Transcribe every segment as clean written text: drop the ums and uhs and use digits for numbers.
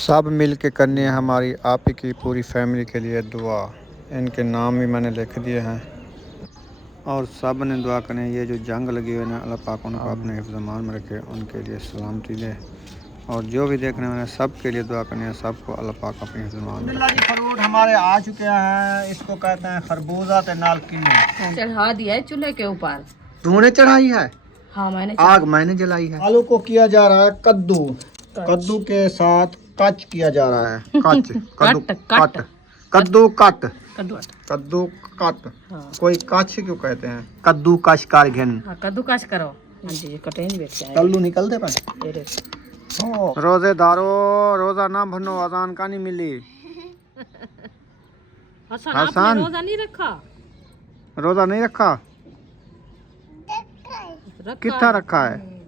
सब मिल के करनी है हमारी आप ही की पूरी फैमिली के लिए दुआ। इनके नाम भी मैंने लिख दिए हैं और सब ने दुआ करनी है। ये जो जंग लगी हुई है ना, अल्लाह पाक उनको अपने हिफ्ज़-ए-मान में रखे, उनके लिए सलामती दे। और जो भी देखने वाले सब के लिए दुआ करनी है, सबको अल्लाह पाक अपने हिफ्ज़-ए-मान में रखे। फ्रूट हमारे आ चुके हैं, इसको कहते हैं खरबूजा ते नाल किन्नू। चढ़ा दिया है चूल्हे के ऊपर। तूने चढ़ाई है? हाँ मैंने आग मैंने जलाई है। आलू को किया जा रहा है कद्दू, कद्दू के साथ कच किया जा रहा है। कच कद्दू कट कद्दू कट कद्दू कद्दू कट। हाँ। कोई कच क्यों कहते हैं? कद्दू कश कर घिन। हाँ कद्दू काश करो। हाँ जी, ये कटे नहीं बैठ जाए। कल्लू निकलते पर ये देखो। रोजेदारो रोजा ना भनो, अजान का नहीं मिली। हसन हसन। आपने रोजा नहीं रखा? रोजा नहीं रखा? कितना रखा है?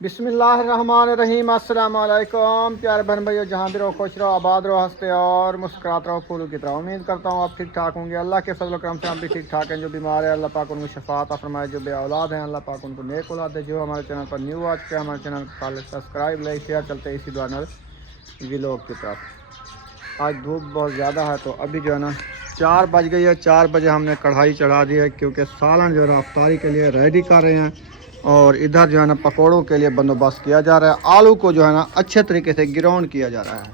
बिस्मिल्लाहिर्रहमानिर्रहीम। अस्सलाम वालेकुम प्यारे बहन भाइयों, जहाँ भी रहो खुश रहो, आबाद रहो, हंसते और मुस्कुराते रहो फूलों की तरह। उम्मीद करता हूँ आप ठीक ठाक होंगे। अल्लाह के फजल करम से हम भी ठीक ठाक हैं। जो बीमार है अल्लाह पाक उनको शफात फरमाए, जो बे औलाद हैं अल्लाह पाक उनको नेक औलाद दे। जो हमारे चैनल पर न्यू आ चुके हैं, हमारे चैनल को सब्सक्राइब लाइक शेयर चलते इसी दुआ व्लॉग की तरफ। आज धूप बहुत ज़्यादा है तो अभी जो है ना 4 बज गई है। 4 बजे हमने कढ़ाई चढ़ा दी है क्योंकि सालन जो है अफ्तारी के लिए रेडी कर रहे हैं। और इधर जो है ना पकौड़ों के लिए बंदोबस्त किया जा रहा है। आलू को जो है ना अच्छे तरीके से ग्राउंड किया जा रहा है,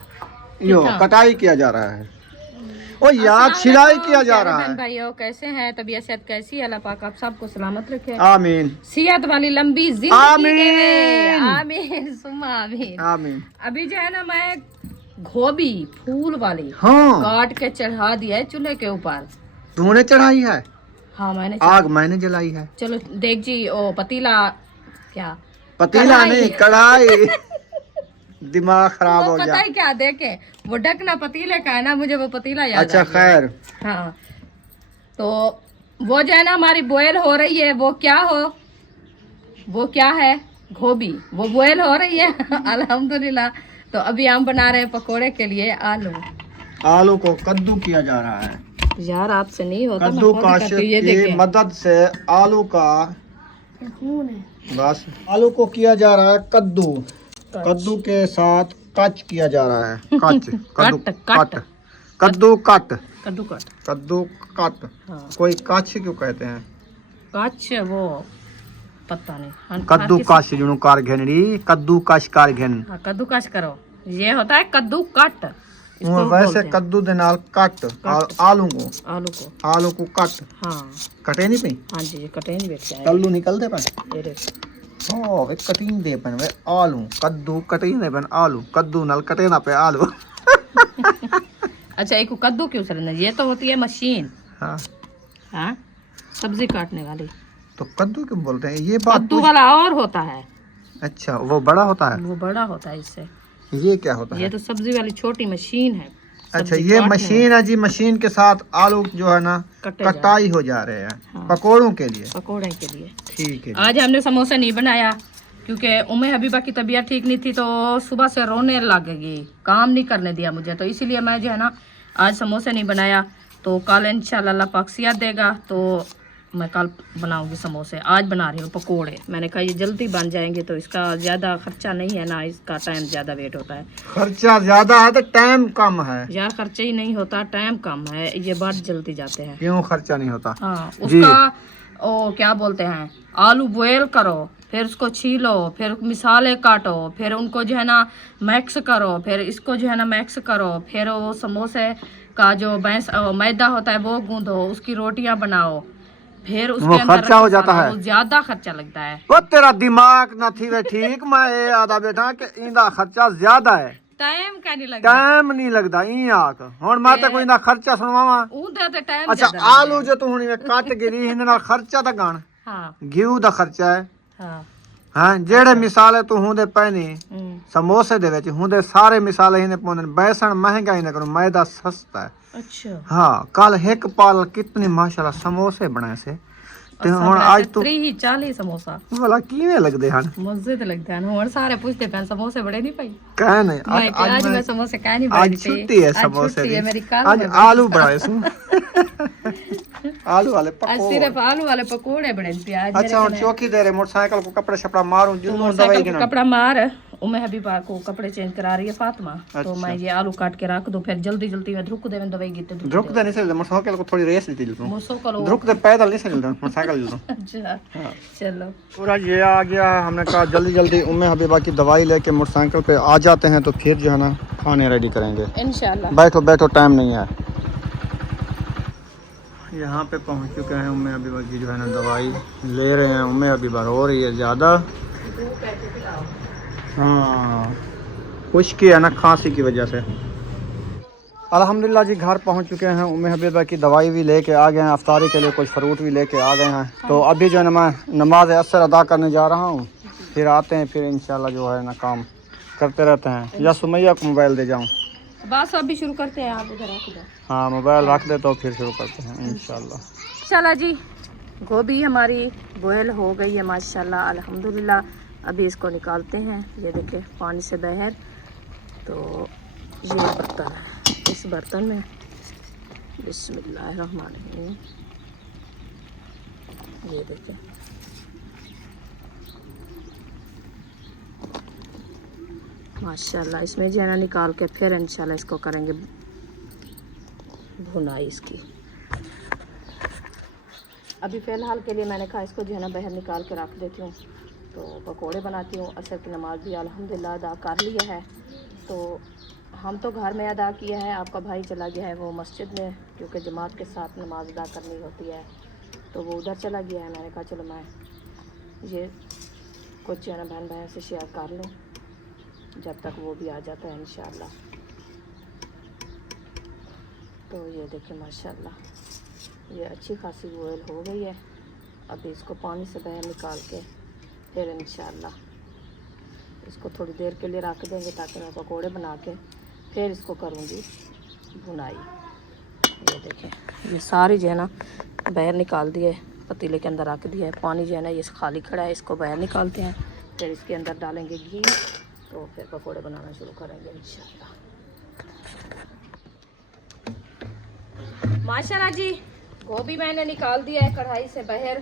यो कटाई किया जा रहा है और याद छिलाई किया जा रहा है। भाइयों कैसे हैं? तबीयत सेहत कैसी है? अल्लाह पाक आप सबको सलामत रखे। आमीन। सेहत वाली लंबी जिंदगी देवे। आमीन सुम्मा आमीन आमीन। अभी जो है ना मैं गोभी फूल वाली काट के चढ़ा दिया है चूल्हे के ऊपर। तूने चढ़ाई है? हाँ मैंने आग मैंने जलाई है। चलो देख जी, ओ पतीला क्या पतीला नहीं कढ़ाई। दिमाग खराब हो पता गया। है क्या देखे, वो ढकना पतीले का है ना, मुझे वो पतीला याद अच्छा आ गया। खैर। हाँ तो वो जो है ना हमारी बॉयल हो रही है। वो क्या है गोभी, वो बॉयल हो रही है। अल्हम्दुलिल्लाह। तो अभी हम बना रहे हैं पकोड़े के लिए आलू। आलू को कद्दू किया जा रहा है यार आपसे नहीं होता। कद्दू काश की मदद से। आलू का बस आलू को किया जा रहा है कद्दू, कद्दू के साथ कच किया जा रहा है। कच कद्दू कट कद्दू कट कद्दू कट कद्दू कट। हाँ। कोई कच क्यों कहते हैं? कच वो पता नहीं। कद्दू कश जुनू कार घेनड़ी कद्दू कश कार घेन। हाँ कद्दू कश करो, ये होता है कद्दू कट। वैसे कद्दू दे नाल कट आलू को कट। हाँ कटे नहीं पई। हाँ जी, ये कटे नहीं बैठ जाए। कल्लू निकलते पर ये देखो। ओ वे कटिंग दे पन वे आलू कद्दू कटिंग दे पन आलू कद्दू नाल कटे ना पे आलू। अच्छा एक कद्दू क्यों सर? ये तो होती है मशीन। हाँ हाँ सब्जी काटने वाली। तो कद्दू क्यों बोलते हैं? ये बात कद्दू वाला और होता है। अच्छा वो बड़ा होता है। वो बड़ा होता है इससे। ये क्या होता है? ये तो सब्जी वाली छोटी मशीन है। अच्छा ये मशीन है जी। मशीन के साथ आलू जो है ना कटाई हो जा रहे हैं। हाँ। पकोड़ों के लिए, पकोड़े के लिए। ठीक है। आज हमने समोसा नहीं बनाया क्योंकि उम्मे हबीबा की तबीयत ठीक नहीं थी, तो सुबह से रोने लगेगी, काम नहीं करने दिया मुझे, तो इसीलिए मैं जो है ना आज समोसे नहीं बनाया। तो कल इंशाल्लाह अल्लाह पाक सेहत देगा तो मैं कल बनाऊंगी समोसे। आज बना रही हूँ पकोड़े। मैंने कहा ये जल्दी बन जाएंगे तो इसका ज़्यादा खर्चा नहीं है ना, इसका टाइम ज़्यादा वेट होता है। खर्चा ज़्यादा है तो टाइम कम है यार। खर्चा ही नहीं होता, टाइम कम है, ये बहुत जल्दी जाते हैं। क्यों खर्चा नहीं होता? हाँ उसका ओ क्या बोलते हैं, आलू बॉयल करो, फिर उसको छीलो, फिर मिसाले काटो, फिर उनको जो है ना मैक्स करो, फिर इसको जो है ना मैक्स करो, फिर वो समोसे का जो मैदा होता है वो गूंदो, उसकी रोटियां बनाओ, फिर उसके अंदर खर्चा हो जाता है। ज्यादा खर्चा लगता है। वो तेरा दिमाग न थी वे ठीक। मैं आदा बेटा कि इंदा खर्चा ज्यादा है। टाइम क्या नहीं लगता? टाइम नहीं लगदा ई आक हुन मैं ते कोई ना खर्चा सुनवावा। उंदे ते टाइम। अच्छा आलू जो तू हुनी वे काट गिरी हिंदे नाल खर्चा ता गण। हां घिऊ दा खर्चा है। हां हां जेड़े मिसाले तू हुंदे पैनी समोसे दे विच हुंदे सारे मिसाले हिंदे पोंदे। बेसन महंगा ही ना करो, मैदा सस्ता है। अच्छा हाँ कल एक पाल कितने माशाल्लाह समोसे बनाए से ते हुन आज तो 40 समोसा भला किवें लगदे हन? मजे ते लगदे हन। हुन सारे पुछदे पैन समोसे बड़े नहीं पाई। कह नहीं आज मैं समोसे कह नहीं आज छुट्टी है समोसे दी। मेरी आज आलू बनाए सु। आलू वाले आज पकोड़े। सिर्फ आलू वाले पकोड़े बने प्याज अच्छा और चौकी दे रहे मोटरसाइकिल को कपड़ा शपड़ा मारूं जुनून दवाई के कपड़ा मार उम्मे हबीबा को कपड़े चेंज करा रही है फातिमा। तो अच्छा। मैं ये आलू काट के रख दो फिर जल्दी जल्दी में रुक दे दवाई गिते रुक दे नहीं सकते मोटरसाइकिल को थोड़ी रेस दी लूं मुसो करो। रुक दे पैदल नहीं सकते मोटरसाइकिल लूं। अच्छा चलो पूरा ये आ गया। हमने कहा जल्दी जल्दी उम्मे हबीबा की दवाई लेके मोटरसाइकिल पे आ जाते हैं तो फिर जो है ना खाने रेडी करेंगे इंशाल्लाह। बैठो बैठो टाइम नहीं है। यहाँ पे पहुँच चुके हैं। उम्मे हबीबा की जो है ना दवाई ले रहे हैं। उम्मे हबीबा हो रही है ज़्यादा। हाँ खुश्की है ना खांसी की वजह से। अल्हम्दुलिल्लाह जी घर पहुँच चुके हैं। उम्मे हबीबा की दवाई भी लेके आ गए हैं। अफ्तारी के लिए कुछ फ्रूट भी लेके आ गए हैं। तो अभी जो है ना मैं नमाज असर अदा करने जा रहा हूँ। फिर आते हैं फिर इंशाल्लाह जो है ना काम करते रहते हैं। या सुमैया को मोबाइल दे जाऊँ? बस अभी शुरू करते हैं आप इधर रख दो। हाँ मोबाइल रख दे तो फिर शुरू करते हैं इंशाल्लाह। चला जी गोभी हमारी बॉयल हो गई है माशाल्लाह अल्हम्दुलिल्लाह। अभी इसको निकालते हैं। ये देखिए पानी से बाहर। तो ये बर्तन है इस बर्तन में बिस्मिल्लाहिर्रहमानिर्रहीम ये देखिए माशाल्लाह। इसमें जो है ना निकाल के फिर इंशाल्लाह इसको करेंगे भुनाई इसकी। अभी फ़िलहाल के लिए मैंने कहा इसको जो है ना बाहर निकाल के रख देती हूँ। तो पकोड़े बनाती हूँ। असर की नमाज भी अल्हम्दुलिल्लाह अदा कर लिया है। तो हम तो घर में अदा किया है। आपका भाई चला गया है वो मस्जिद में क्योंकि जमात के साथ नमाज अदा करनी होती है। तो वो उधर चला गया है। मैंने कहा चलो मैं ये कुछ जो है ना बहन भाई से शेयर कर लूँ जब तक वो भी आ जाता है इंशाल्लाह। तो ये देखिए माशाल्लाह ये अच्छी खासी बॉयल हो गई है। अभी इसको पानी से बाहर निकाल के फिर इंशाल्लाह इसको थोड़ी देर के लिए रख देंगे ताकि मैं पकोड़े बना के फिर इसको करूँगी भुनाई। ये देखें ये सारी जो है ना बाहर निकाल दिए पतीले के अंदर रख दिया है। पानी जो है ना ये खाली खड़ा है। इसको बाहर निकालते हैं फिर इसके अंदर डालेंगे घी। तो फिर पकोड़े बनाना शुरू करेंगे इंशाल्लाह। माशाल्लाह जी गोभी मैंने निकाल दिया है कढ़ाई से बाहर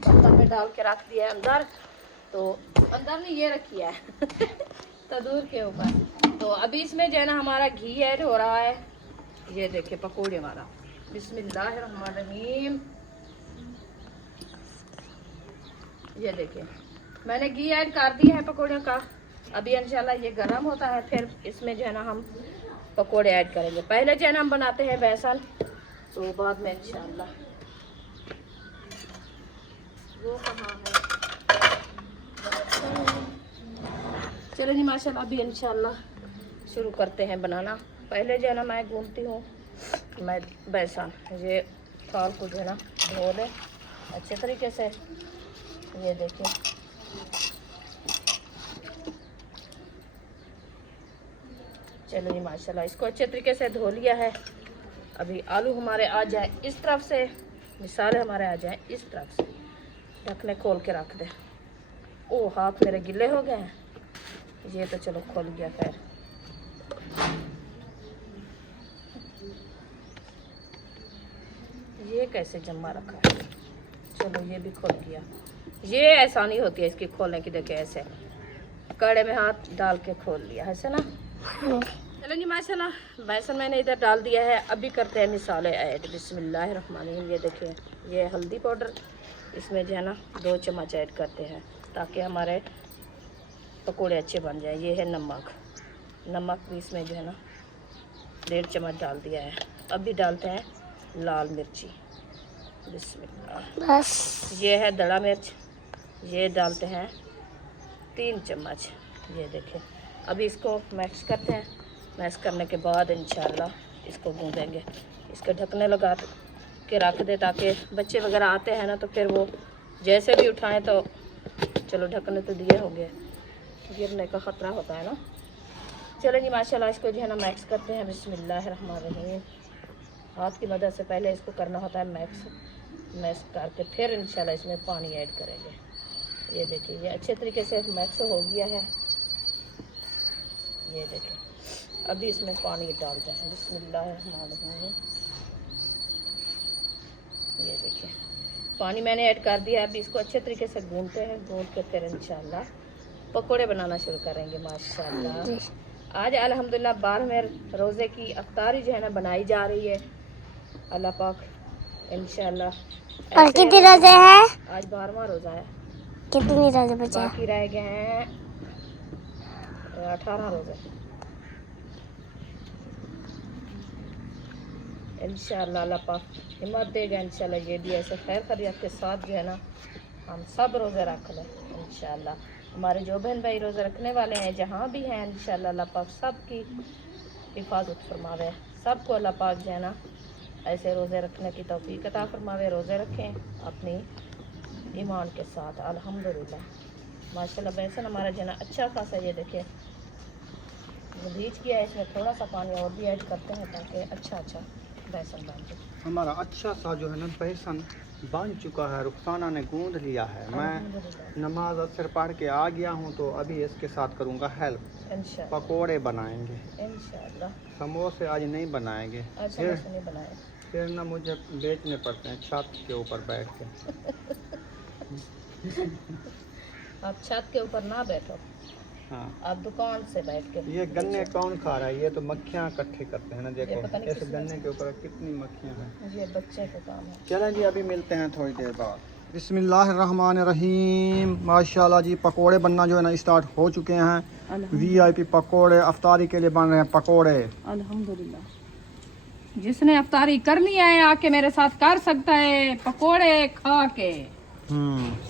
बर्तन में डाल के रख दिया है अंदर। तो अंदर नहीं ये रखी है तंदूर के ऊपर। तो अभी इसमें जो है ना हमारा घी ऐड हो रहा है। ये देखिए पकोड़े हमारा बिस्मिल्लाहिर्रहमानिर्रहीम। ये देखिए मैंने घी ऐड कर दिया है पकोड़े का। अभी इंशाल्लाह ये गर्म होता है फिर इसमें जो है ना हम पकोड़े ऐड करेंगे। पहले जो है ना हम बनाते हैं बेसन तो बाद में इंशाल्लाह। वो कहाँ है चलो जी माशाल्लाह अभी इंशाल्लाह शुरू करते हैं बनाना। पहले जो है ना मैं गूंथती हूँ मैं बेसन। ये थाल को जो है ना धो लें अच्छे तरीके से। ये देखिए चलो जी माशाल्लाह इसको अच्छे तरीके से धो लिया है। अभी आलू हमारे आ जाए इस तरफ से मिसाले हमारे आ जाए इस तरफ से ढकने खोल के रख दे। ओ हाथ मेरे गिले हो गए हैं। ये तो चलो खोल गया खैर। ये कैसे जमा रखा है चलो ये भी खोल गया। ये आसानी होती है इसकी खोलने की। देखिए ऐसे कड़े में हाथ डाल के खोल लिया है ना। चलो जी माशाल्लाह बेसन मैंने इधर डाल दिया है। अभी करते हैं मिसाले ऐड बिस्मिल्लाहिर्रहमानिर्रहीम। ये देखिए ये हल्दी पाउडर इसमें जो है ना 2 चम्मच ऐड करते हैं ताकि हमारे पकोड़े अच्छे बन जाए। ये है नमक। नमक भी इसमें जो है ना 1.5 चम्मच डाल दिया है। अभी डालते हैं लाल मिर्ची बिस्मिल्लाह। बस ये है दड़ा मिर्च ये डालते हैं 3 चम्मच। ये देखिए अभी इसको मैक्स करते हैं। मैक्स करने के बाद इंशाल्लाह इसको गूंदेंगे। इसके ढकने लगा के रख दे ताकि बच्चे वगैरह आते हैं ना तो फिर वो जैसे भी उठाएं तो चलो ढकने तो दिए होंगे गिरने का ख़तरा होता है ना। चलो जी माशाल्लाह इसको जो है ना मैक्स करते हैं बिस्मिल्लाहिर्रहमानिर्रहीम। हाथ की मदद से पहले इसको करना होता है मैक्स करके फिर इंशाल्लाह इसमें पानी ऐड करेंगे। ये देखिए ये अच्छे तरीके से मैक्स हो गया है। ये देखिए अभी इसमें पानी डालते हैं बिस्मिल्लाहिर्रहमानिर्रहीम। ये पानी मैंने ऐड कर दिया है। अभी इसको अच्छे तरीके से गूंदते हैं, गूंद के फिर इंशाल्लाह पकोड़े बनाना शुरू करेंगे माशाल्लाह। आज अल्हम्दुलिल्लाह 12वें रोज़े की अफ्तारी जो है ना बनाई जा रही है अल्लाह पाक इंशाल्लाह। और कितने रोजे हैं? आज 12वां रोज़ा है, कितने रोजे बचे? बाकी रह गए हैं 18 रोज़े इंशाल्लाह। अल्लाह पाक हिम्मत देगा इंशाल्लाह। ये भी ऐसे खैर खैरियत के साथ जो है ना हम सब रोज़े रख लें इंशाल्लाह। हमारे जो बहन भाई रोज़े रखने वाले हैं जहाँ भी हैं इंशाल्लाह अल्लाह पाक सबकी हिफाजत फरमावे, सबको अल्लाह पाक जो है ना ऐसे रोज़े रखने की तौफीक अता फरमावे। रोज़े रखें अपनी ईमान के साथ अल्हम्दुलिल्लाह माशाल्लाह। बेसन हमारा जो है ना अच्छा खासा, ये देखिए भीज किया है, इसमें थोड़ा सा पानी और भी ऐड करते हैं ताकि अच्छा बेसन बन जाए। हमारा अच्छा सा जो है ना बेसन बन चुका है, रुखसाना ने गूंद लिया है। मैं नमाज असर पढ़ के आ गया हूँ तो अभी इसके साथ करूँगा हेल्प। इंशाल्लाह पकोड़े बनाएंगे इंशाल्लाह। समोसे आज नहीं बनाएंगे, आज समोसे नहीं बनाए, फिर ना मुझे बेचने पड़ते हैं छत के ऊपर बैठ के। आप छत के ऊपर ना बैठो, हाँ, आप दुकान से बैठ के। ये गन्ने कौन खा रहा है? ये तो मक्खियाँ इकट्ठी करते हैं ना, ये पता नहीं देखो इस किसने- गन्ने के ऊपर कितनी मक्खियाँ हैं। ये बच्चे का काम है। चलें जी, अभी मिलते हैं थोड़ी देर बाद। बिस्मिल्लाहिर्रहमानिर्रहीम। माशाल्लाह जी, पकोड़े बनना जो है ना स्टार्ट हो चुके हैं। VIP पकोड़े अफ्तारी के लिए बन रहे हैं पकोड़े। अल्हम्दुलिल्लाह, जिसने अफ्तारी करनी है आके मेरे साथ कर सकता है पकोड़े खा के।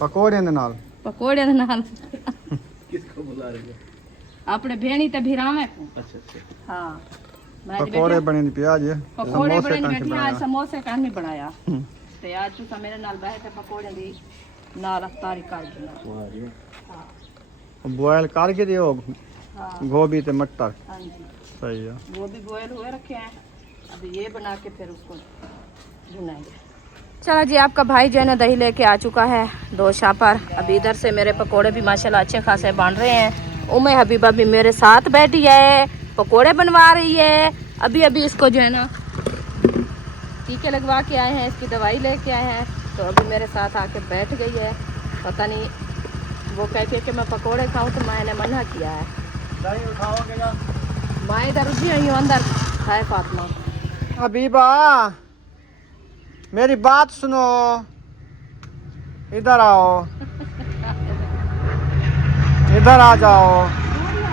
पकोड़े ने नाल पकोड़े दे नाल किसको बुला रही है? अपने भेणी ते भिरावे को। अच्छा, हाँ, मैं पकोड़े बने नहीं पिया जी, पकोड़े बड़े समोसे बैठी आज समोसे का नहीं बनाया हम्म। ते आज तू मेरे नाल बैठे पकोड़े दी नाल अफ्तारी कर दिया। हाँ बॉयल करके दियो हाँ गोभी ते मटर। हाँ जी, सही है। वो भी बॉयल हुए रखे हैं, अभी ये बना के फिर उसको भुनाएंगे। चला जी, आपका भाई जो है ना दही लेके आ चुका है 2 शापर। अभी इधर से मेरे पकोड़े भी माशाल्लाह अच्छे खासे बन रहे हैं। उम्मे हबीबा भी मेरे साथ बैठी है, पकोड़े बनवा रही है। अभी अभी इसको जो है ना टीके लगवा के आए हैं, इसकी दवाई लेके आए हैं, तो अभी मेरे साथ आके बैठ गई है। पता नहीं वो कहती है कि मैं पकोड़े खाऊं तो मैंने मना किया है। दही उठाओगे ना? मैं इधर रुझी हुई हूँ अंदर, है फातिमा। हबीबा मेरी बात सुनो, इधर आओ, इधर आ जाओ।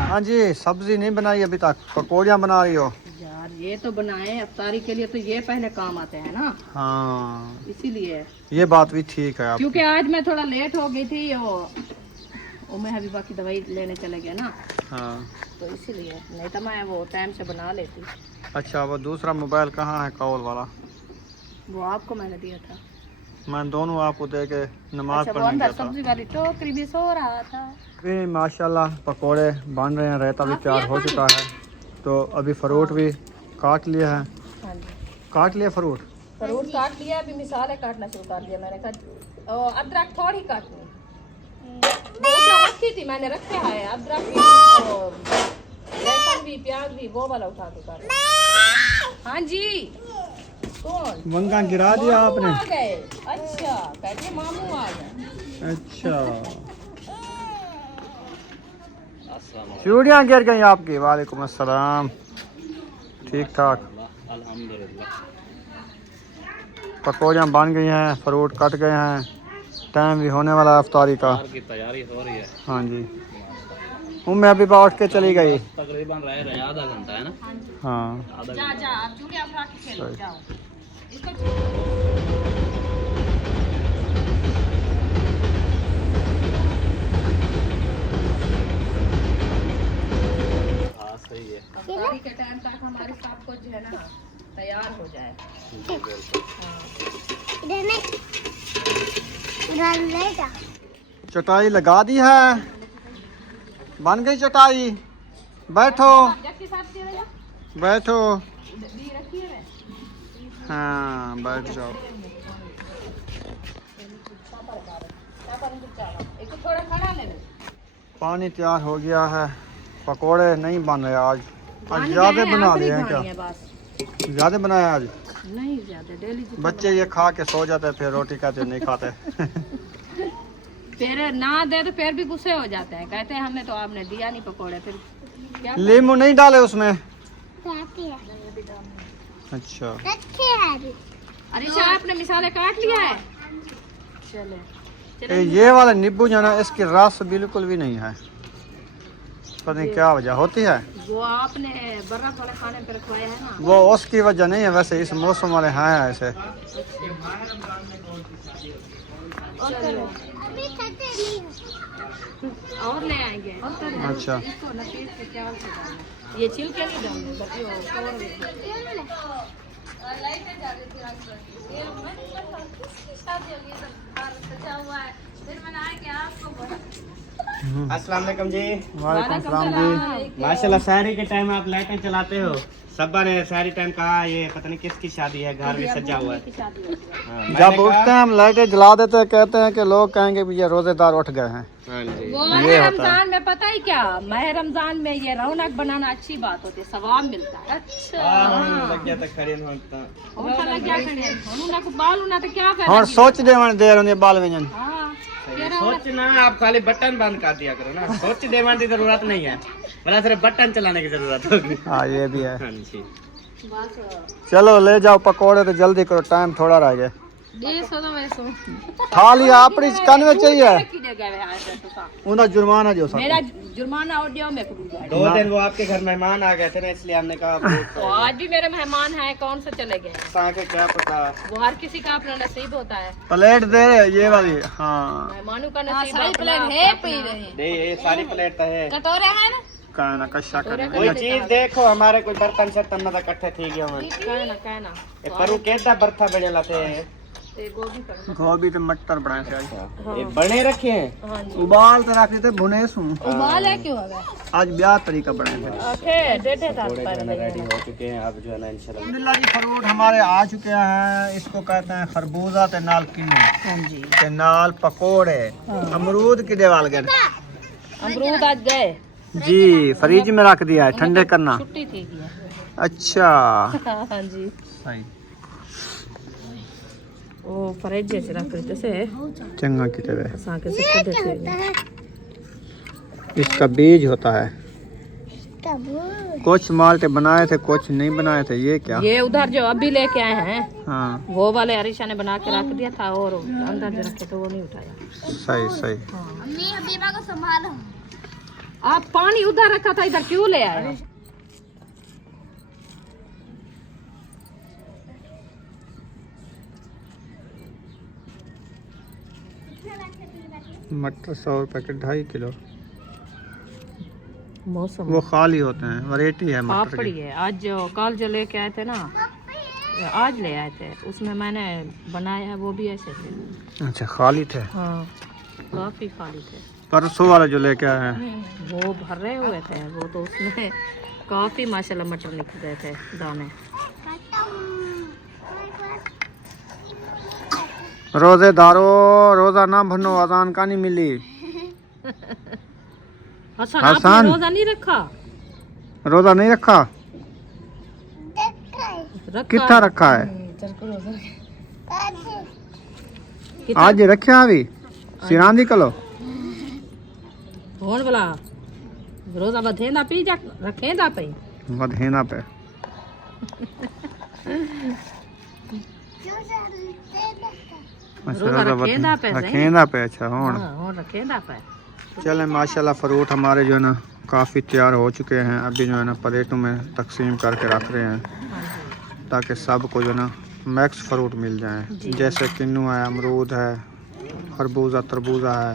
हाँ जी, सब्जी नहीं बनाई अभी तक, पकौड़ियाँ बना रही हो? यार ये तो बनाए अफ्तारी के लिए, तो ये पहले काम आते हैं ना, हाँ इसीलिए। ये बात भी ठीक है आप। क्योंकि आज मैं थोड़ा लेट हो गई थी, वो उम्मे हबीबा की दवाई लेने चले गए ना, हाँ, तो इसीलिए। नहीं तो मैं वो टाइम से बना लेती। अच्छा, वो दूसरा मोबाइल कहाँ है कॉल वाला? वो आपको मैंने दिया था। मैं दोनों आपको दे के नमाज अच्छा, वो पढ़ने अंदर गया था। सब्जी वाली टोकरी भी सो रहा था। अभी माशाल्लाह पकोड़े बन रहे हैं, रायता भी आप तैयार ये हो चुका है। तो अभी फ्रूट भी काट लिया है। हाँ जी, काट लिया फ्रूट? फ्रूट काट लिया, अभी मिसाले काटना शुरू कर दिया। मैंने कहा अदरक थोड़ी काटनी, बहुत रखी थी मैंने, रखे है अदरक भी, लहसुन भी, प्याज भी, वो वाला उठा के काट। हाँ जी, कौन? वंगा गिरा दिया मामू आपने? आ गए। अच्छा, कहते हैं मामू आ गए। अच्छा, चूड़ियाँ गिर गई आपकी? वालेकुम अस्सलाम। ठीक ठाक, पकौड़ियाँ बन गई हैं, फ्रूट कट गए हैं, टाइम भी होने वाला है अफ्तारी का की तैयारी हो रही है। हाँ जी, उम्मे अभी उठ के चली गई। तकरीबन रह रहे आधा घंटा है ना, हाँ, आधा जा घंटा। जा, आप चूड़ियाँ उठा के खेलो, सही। जाओ। इसको हाँ सही है। अफ्तारी के टाइम तक हमारे सब कुछ जो है ना तैयार हो जाए। जी, बिल्कुल। हाँ। इधर नहीं, इधर ले जा। चटाई लगा दी है, बन गई चटाई। बैठो जबकि साथ दे देगा, बैठो, दी रखी है। हाँ बैठ जाओ। एक थोड़ा खड़ा ले लो। पानी तैयार हो गया है, पकोड़े नहीं बन रहे आज बन ज़्यादा गए हैं, बना आखिरी लिए हैं खानी क्या? है बस। ज्यादा बनाया आज? नहीं ज्यादा, डेली बच्चे ये खा के सो जाते हैं, फिर रोटी कहते नहीं खाते। फिर ना दे तो फिर भी गुस्से हो जाते हैं, कहते हैं हमें तो आपने दिया नहीं पकोड़े, फिर क्या नींबू नहीं डाले उसमें? रखे हैं। अच्छा, रखे हैं अभी। अरे अच्छा आपने मिसाले काट लिया है? चले ये वाला नींबू जो है ना, इसकी रस बिल्कुल भी नहीं है, पता नहीं क्या वजह होती है। वो आपने बर्रा थोड़े खाने पे रखवाया है ना, वो उसकी वजह नहीं है, वैसे इस मौसम वाले हैं ऐसे। अभी खाते नहीं हैं। और ले आएंगे। अच्छा, इसको ना पीस के प्याज से डालना। ये छिलके नहीं डालने, बल्कि वो कवर में। अस्सलाम वालेकुम जी। वालेकुम सलाम जी। माशाल्लाह शहरी के टाइम आप लाइटें चलाते हो। सब्बा ने शहरी टाइम कहा ये पता नहीं किसकी शादी है, घर भी सजा हुआ है। हाँ, मैंने जब कहा- उठते हैं हम लाइटें जला देते हैं, कहते हैं कि लोग कहेंगे भी ये रोजेदार उठ गए हैं। हाँ जी। वो ये माह होता है। रमजान में पता है क्या, माह रमजान में ये रौनक बनाना अच्छी बात होती है, सवाब मिलता है। अच्छा लग गया था खरीद होता। और लग गया खड़े होना को बाल होना तो क्या और फायदा। सोच दे मन देर होने बाल व्यंजन। हाँ सोचना आप खाली बटन बंद कर दिया करो ना, सोच देने की जरूरत नहीं है, बड़ा सिर्फ बटन चलाने की जरूरत होगी। हाँ ये भी है। हाँ जी। बस चलो ले जाओ पकोड़े, तो जल्दी करो, टाइम थोड़ा रह गया। ये सो तो मैं सो थाली अपनी कन में चाहिए, किधर गए हैं आज तो सा। उनका जुर्माना जो मेरा जुर्माना और दियो मैं करूँ। 2 दिन वो आपके घर मेहमान आ गए थे ना, इसलिए हमने कहा तो आज भी मेरे मेहमान हैं, कौन सा चले गए हैं? के क्या पता। वो हर किसी का अपना नसीब होता है, प्लेट दे ये वाली। हाँ मेहमानों का नसीब अपना। दे ये सारी प्लेट तो है। कटोरे हैं ना, कहना कशा कोई कर। चीज देखो हमारे कोई बर्तन शर्तन ना इकट्ठे थी गए हमें। कहना ये परू केदा बर्था बने लाते हैं। ते गोभी कर। गोभी तो मटर बनाए थे आज। ये बने रखे हैं। हाँ जी, उबाल तो रखे थे, भुने सू। उबाल है क्यों है? आज ब्याह तरीका बनाए थे। ओके डेढ़ थोड़े जो है ना रेडी हो चुके हैं, अब जो है ना इंशाल्लाह। अल्हम्दुलिल्लाह जी, फ्रूट हमारे आ चुके हैं। इसको कहते हैं खरबूजा ते नाल किन्नू हाँ जी, ते नाल पकोड़े। अमरूद की देवाल गए अमरूद आज गए, जी, फ्रिज में रख दिया है, ठंडे करना। छुट्टी थी की। अच्छा हाँ जी, सही, वो फ्रिज च रख देते से चंगा की तरह। असा के से देते। इसका बीज होता है। तब कुछ माल्टे बनाए थे, कुछ नहीं बनाए थे। ये क्या? ये उधर जो अभी लेके आए हैं, हाँ वो वाले अरीशा ने बना के रख दिया था, और अंदर जो रखे तो वो नहीं उठाया। सही सही। मम्मी हबीबा को संभालो। आप पानी उधर रखा था, इधर क्यों ले आए? मटर 100 रुपए के 2.5 किलो। मौसम वो खाली होते हैं, वैरायटी है मटर पापड़ी की। है। आज जो कल जो लेके आए थे ना, आज ले आए थे, उसमें मैंने बनाया है, वो भी ऐसे थे। अच्छा खाली थे। हाँ काफी खाली थे, परसों वाला जो लेके आए हैं। वो भरे हुए थे, वो तो उसमें काफी माशाल्लाह मटर निकल गए थे दाने। रोजेदारों, रोजा ना भनो, अजान का नहीं मिली। हसन हसन। आपने रोजा नहीं रखा? रोजा नहीं रखा? रखा कितना रखा है? कितना? आज रखे अभी सिरांदी कलो। होन वाला रोजा बधेंदा पी जा रखेंदा पे। वधेना पे। अच्छा, रोजा रोजा रखेंदा पे सही। रखेंदा पे। अच्छा होन। हाँ होन रखेंदा पे। चले माशाल्लाह फ्रूट हमारे जो है ना काफ़ी तैयार हो चुके हैं। अभी जो है ना प्लेटों में तकसीम करके रख रहे हैं, ताकि सबको जो है ना मैक्स फ्रूट मिल जाए। जैसे किन्नू है, अमरूद है, खरबूजा तरबूजा है,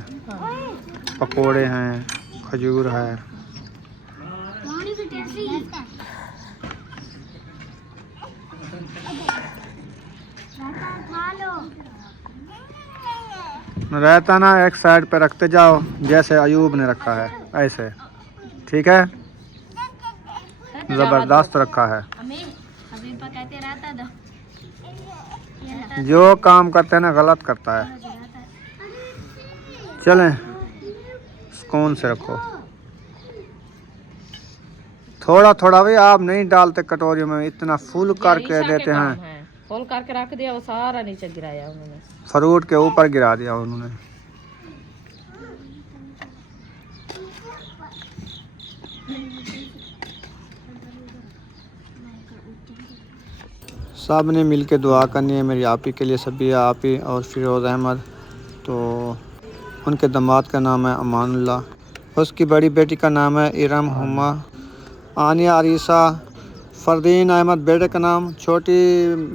पकोड़े हैं, खजूर है। रहता ना एक साइड पे रखते जाओ, जैसे अयूब ने रखा है ऐसे। ठीक है, जबरदस्त रखा है। जो काम करते हैं ना गलत करता है। चलें सुकून से रखो। थोड़ा थोड़ा भी आप नहीं डालते कटोरियों में, इतना फुल करके देते हैं। फुल करके रख दिया, वो सारा नीचे गिराया उन्होंने, फ्रूट के ऊपर गिरा दिया उन्होंने। सब ने मिल के दुआ करनी है मेरी आपी के लिए, सबिया आपी और फिरोज़ अहमद। तो उनके दामाद का नाम है अमानुल्लाह, उसकी बड़ी बेटी का नाम है इरम हुमा, आनिया अरीसा, फरदीन अहमद बेटे का नाम, छोटी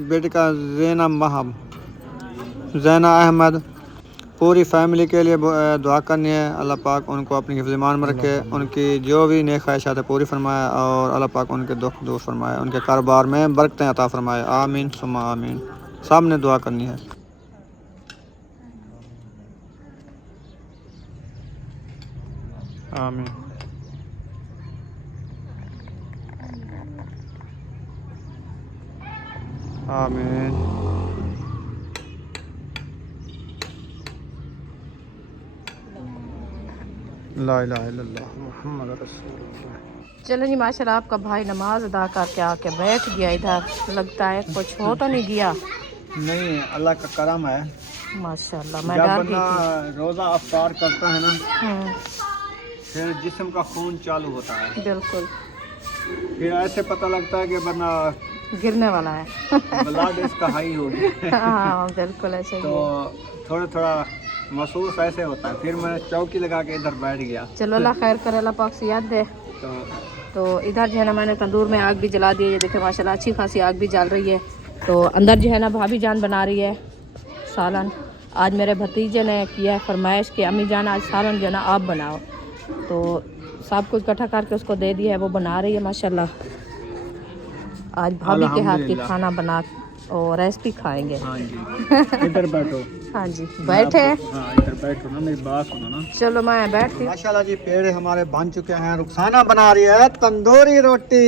बेटी का ज़ैना महब, ज़ैना अहमद। पूरी फैमिली के लिए दुआ करनी है, अल्लाह पाक उनको अपनी हिफ्ज़-ए-ईमान में रखे, उनकी जो भी नेक ख्वाहिशात है पूरी फरमाए और अल्लाह पाक उनके दुख दूर फरमाए, उनके कारोबार में बरकतें अता फरमाए। आमीन सुम्मा आमीन। सब ने दुआ करनी है। आमीन। आमीन। ला इलाहा इल्लल्लाह मुहम्मद रसूलुल्लाह। चलो जी, माशाल्लाह आपका भाई नमाज अदा करके आके बैठ गया इधर, लगता है कुछ हो तो नहीं गया। नहीं, अल्लाह का करम है। माशाल्लाह मैं जब डर बंदा गई थी। रोज़ा अफ्तार करता है ना, फिर जिस्म का खून चालू होता है, बिल्कुल फिर ऐसे पता लगता है कि बंदा गिरने वाला है। ब्लड इसका हाई हो गया। हाँ बिल्कुल ऐसे ही तो है। थोड़ा थोड़ा महसूस ऐसे होता है, फिर मैं चौकी लगा के इधर बैठ गया। चलो अल्लाह खैर करे, अल्लाह पाक से याद दे। तो इधर जो है ना मैंने तंदूर में आग भी जला दी है, ये देखे माशाल्लाह अच्छी खासी आग भी जल रही है। तो अंदर जो है ना भाभी जान बना रही है सालन। आज मेरे भतीजे ने किया है फरमाइश कि अम्मी जान आज सालन जो है ना आप बनाओ, तो सब कुछ इकट्ठा करके उसको दे दिया है, वो बना रही है माशाल्लाह। आज भाभी के हाथ की खाना बना और रेसिपी खाएंगे। हाँ जी, इधर बैठो। हाँ जी बैठे। हाँ इधर बैठो ना, मेरी बात सुनो ना। चलो मैं बैठती हूँ। माशाल्लाह जी पेड़ हमारे बन चुके हैं। रुखसाना बना रही है तंदूरी रोटी।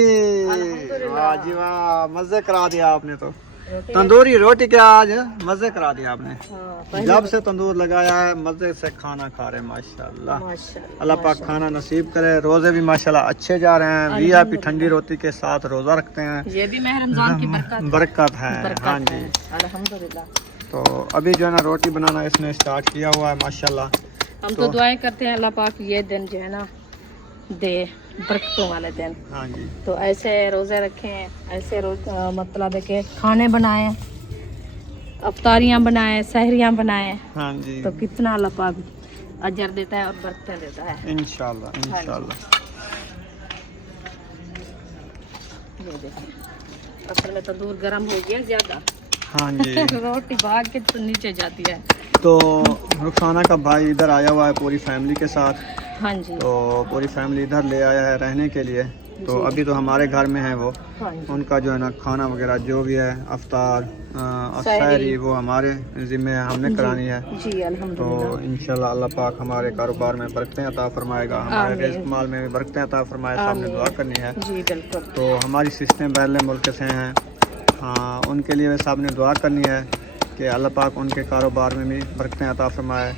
वाह जी वाह, मजे करा दिया आपने। तो तंदूरी रोटी क्या आज मजे करा दिया आपने। जब से तंदूर लगाया है मजे से खाना खा रहे हैं माशाल्लाह। अल्लाह पाक खाना नसीब करे। रोजे भी माशाल्लाह अच्छे जा रहे हैं। वीआईपी ठंडी रोटी के साथ रोजा रखते हैं, ये भी माह रमजान की बरकत है। हाँ जी, अल्हम्दुलिल्लाह। तो अभी जो है ना रोटी बनाना इसने स्टार्ट किया हुआ है माशाल्लाह। हम तो दुआएं करते हैं अल्लाह पाक ये दिन जो है ना दे, बरकतों वाले दिन। हाँ जी, तो ऐसे रोज़े रखें, ऐसे रोज मतलब है कि खाने बनाएं, अफ्तारियाँ बनाएं, सहरियाँ बनाएं, हाँ जी, तो कितना अल्लाह पाक अजर देता है और बरकतें देता है इंशाल्लाह इंशाल्लाह। ये देखिए असल में तंदूर गर्म हो गया ज़्यादा। हाँ जी रोटी भाग के तो नीचे जाती है। तो रुखसाना का भाई इधर आया हुआ है पूरी फैमिली के साथ। हाँ जी, तो पूरी फैमिली इधर ले आया है रहने के लिए। तो अभी तो हमारे घर में है वो। हाँ जी। उनका जो है ना खाना वगैरह जो भी है अफ्तार सहरी वो हमारे ज़िम्मे है, हमने करानी है। जी तो अल्हम्दुलिल्लाह। इंशाल्लाह अल्लाह पाक हमारे कारोबार में बरकतें अता फरमाएगा, हमारे रिज़्क़ माल में भी बरकतें अता फरमाए। सामने दुआ करनी है। जी बिल्कुल। तो हमारी सिस्टेम पहले मुल्क से हैं, हाँ उनके लिए साहब ने दुआ करनी है कि अल्लाह पाक उनके कारोबार में भी बरकतें अता फरमाए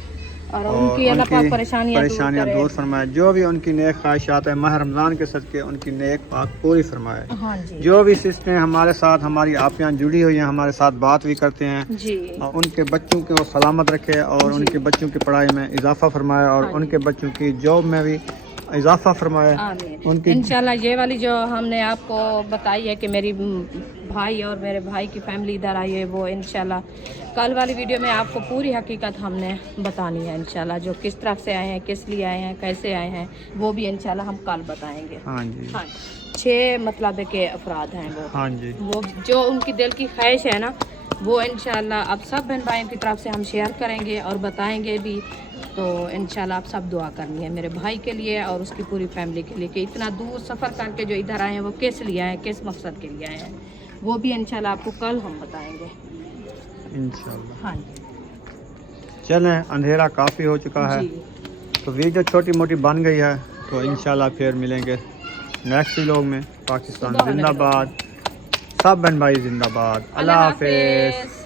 और उनकी अल्लाह पाक परेशानियाँ दूर फरमाए। जो भी उनकी नेक ख्वाहिशात है माह रमज़ान के सदके उनकी नेक पाक पूरी फरमाए। हाँ जी जो भी सिस्टेम हमारे साथ हमारी आपियाँ जुड़ी हुई हैं, हमारे साथ बात भी करते हैं, जी, और उनके बच्चों को सलामत रखे और उनके बच्चों की पढ़ाई में इजाफ़ा फरमाए और उनके बच्चों की जॉब में भी इजाफ़ा फरमाए। उनकी इंशाल्लाह ये वाली जो हमने आपको बताई है कि मेरी भाई और मेरे भाई की फैमिली इधर आई है, वो इंशाल्लाह कल वाली वीडियो में आपको पूरी हकीकत हमने बतानी है इंशाल्लाह। जो किस तरफ से आए हैं, किस लिए आए हैं, कैसे आए हैं, वो भी इंशाल्लाह हम कल बताएंगे। हाँ जी, हाँ 6 मतलब के अफराद हैं वो। हाँ जी, वो जो उनकी दिल की ख्वाहिश है ना, वो इंशाल्लाह अब सब बहन भाइयों की तरफ से हम शेयर करेंगे और बताएंगे भी। तो इंशाल्लाह आप सब दुआ करनी है मेरे भाई के लिए और उसकी पूरी फैमिली के लिए कि इतना दूर सफ़र करके जो इधर आए हैं वो किस लिए आए हैं, किस मकसद के लिए आए हैं, वो भी इंशाल्लाह आपको कल हम बताएंगे इंशाल्लाह। हाँ चलें, अंधेरा काफ़ी हो चुका है। जी, तो वीडियो छोटी मोटी बन गई है। तो इंशाल्लाह फिर मिलेंगे नेक्स्ट व्लॉग में। पाकिस्तान जिंदाबाद, सब बहन भाई जिंदाबाद। अल्लाह हाफिज़।